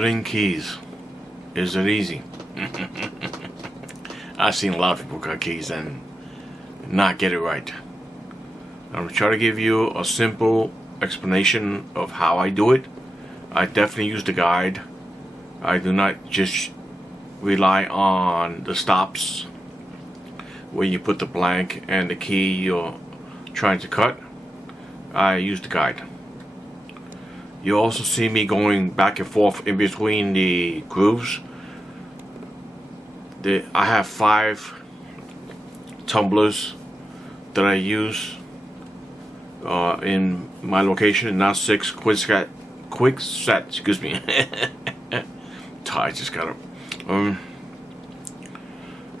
Cutting keys. Is it easy? I've seen a lot of people cut keys and not get it right. I'm gonna try to give you a simple explanation of how I do it. I definitely use the guide. I do not just rely on the stops where you put the blank and the key you're trying to cut. I use the guide. You also see me going back and forth in between the grooves. I have 5 tumblers that I use in my location, not 6. Quick set, excuse me. I just got it.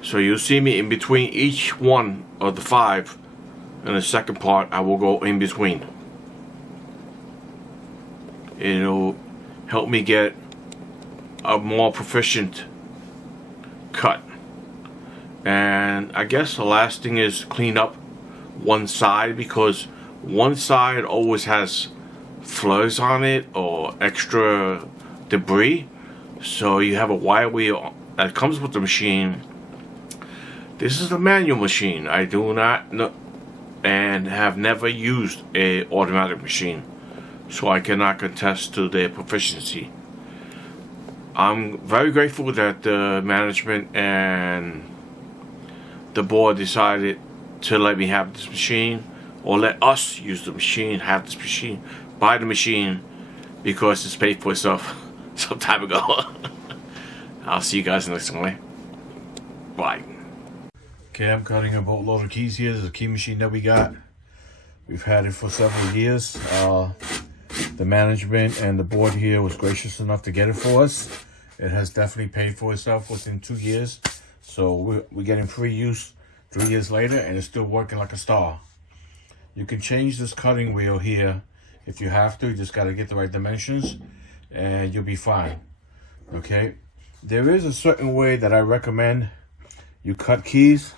So you'll see me in between each one of the 5. And the second part I will go in between. It'll help me get a more proficient cut. And I guess the last thing is clean up one side, because one side always has flaws on it or extra debris. So you have a wire wheel that comes with the machine. This is a manual machine. I do not know and have never used a automatic machine, so I cannot contest to their proficiency. I'm very grateful that the management and the board decided to let me have this machine, or let us use the machine, have this machine, buy the machine, because it's paid for itself some time ago. I'll see you guys next one. Bye. Okay, I'm cutting a boatload of keys here. This is a key machine that we got. We've had it for several years. The management and the board here was gracious enough to get it for us. It has definitely paid for itself within 2 years. So we're getting free use 3 years later, and it's still working like a star. You can change this cutting wheel here if you have to. You just got to get the right dimensions and you'll be fine. Okay, there is a certain way that I recommend you cut keys.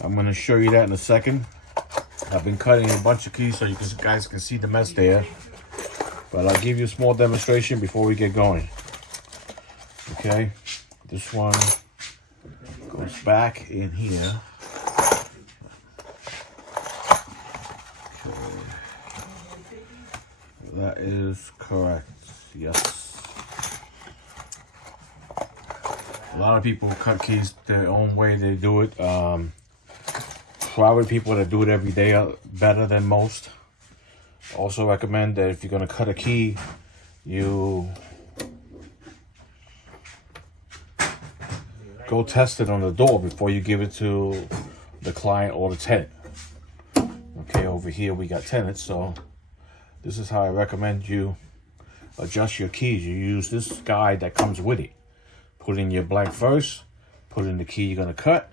I'm going to show you that in a second. I've been cutting a bunch of keys so you guys can see the mess there, but I'll give you a small demonstration before we get going. Okay, this one goes back in here. Okay. That is correct. Yes. A lot of people cut keys their own way. They do it. Probably people that do it every day are better than most. Also recommend that if you're going to cut a key, you go test it on the door before you give it to the client or the tenant. Okay, over here we got tenants, so this is how I recommend you adjust your keys. You use this guide that comes with it. Put in your blank first, put in the key you're going to cut,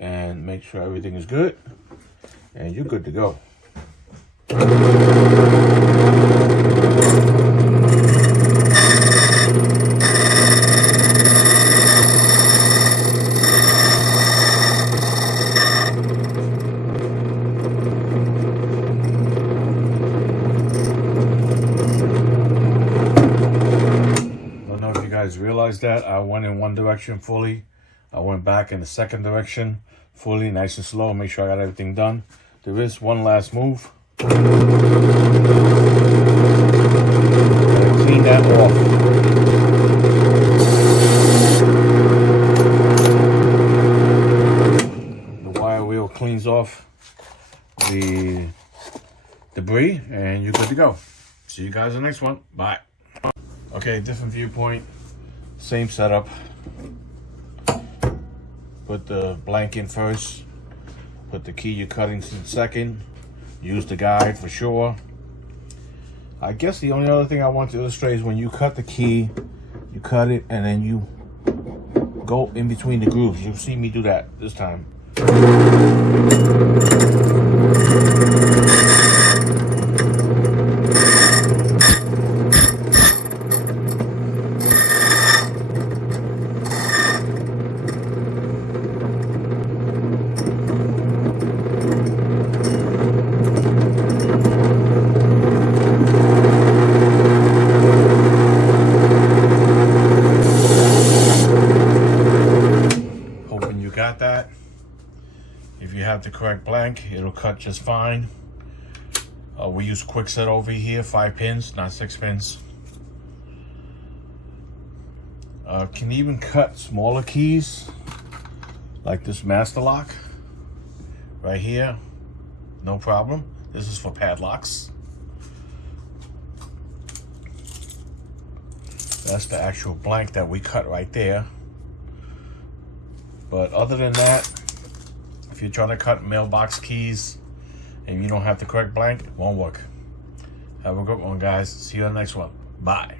and make sure everything is good, and you're good to go. I don't know if you guys realize that I went in one direction fully. I went back in the second direction fully, nice and slow. Make sure I got everything done. There is one last move. Clean that off. The wire wheel cleans off the debris, and you're good to go. See you guys in the next one. Bye. Okay, different viewpoint, same setup. Put the blank in first, put the key you're cutting in second, use the guide for sure. I guess the only other thing I want to illustrate is when you cut the key, you cut it and then you go in between the grooves. You'll see me do that this time. you got that. If you have the correct blank, it'll cut just fine. We use QuickSet over here, 5 pins, not 6 pins. Can even cut smaller keys, like this master lock right here, no problem. This is for padlocks. That's the actual blank that we cut right there. But other than that, if you're trying to cut mailbox keys and you don't have the correct blank, it won't work. Have a good one, guys. See you on the next one. Bye.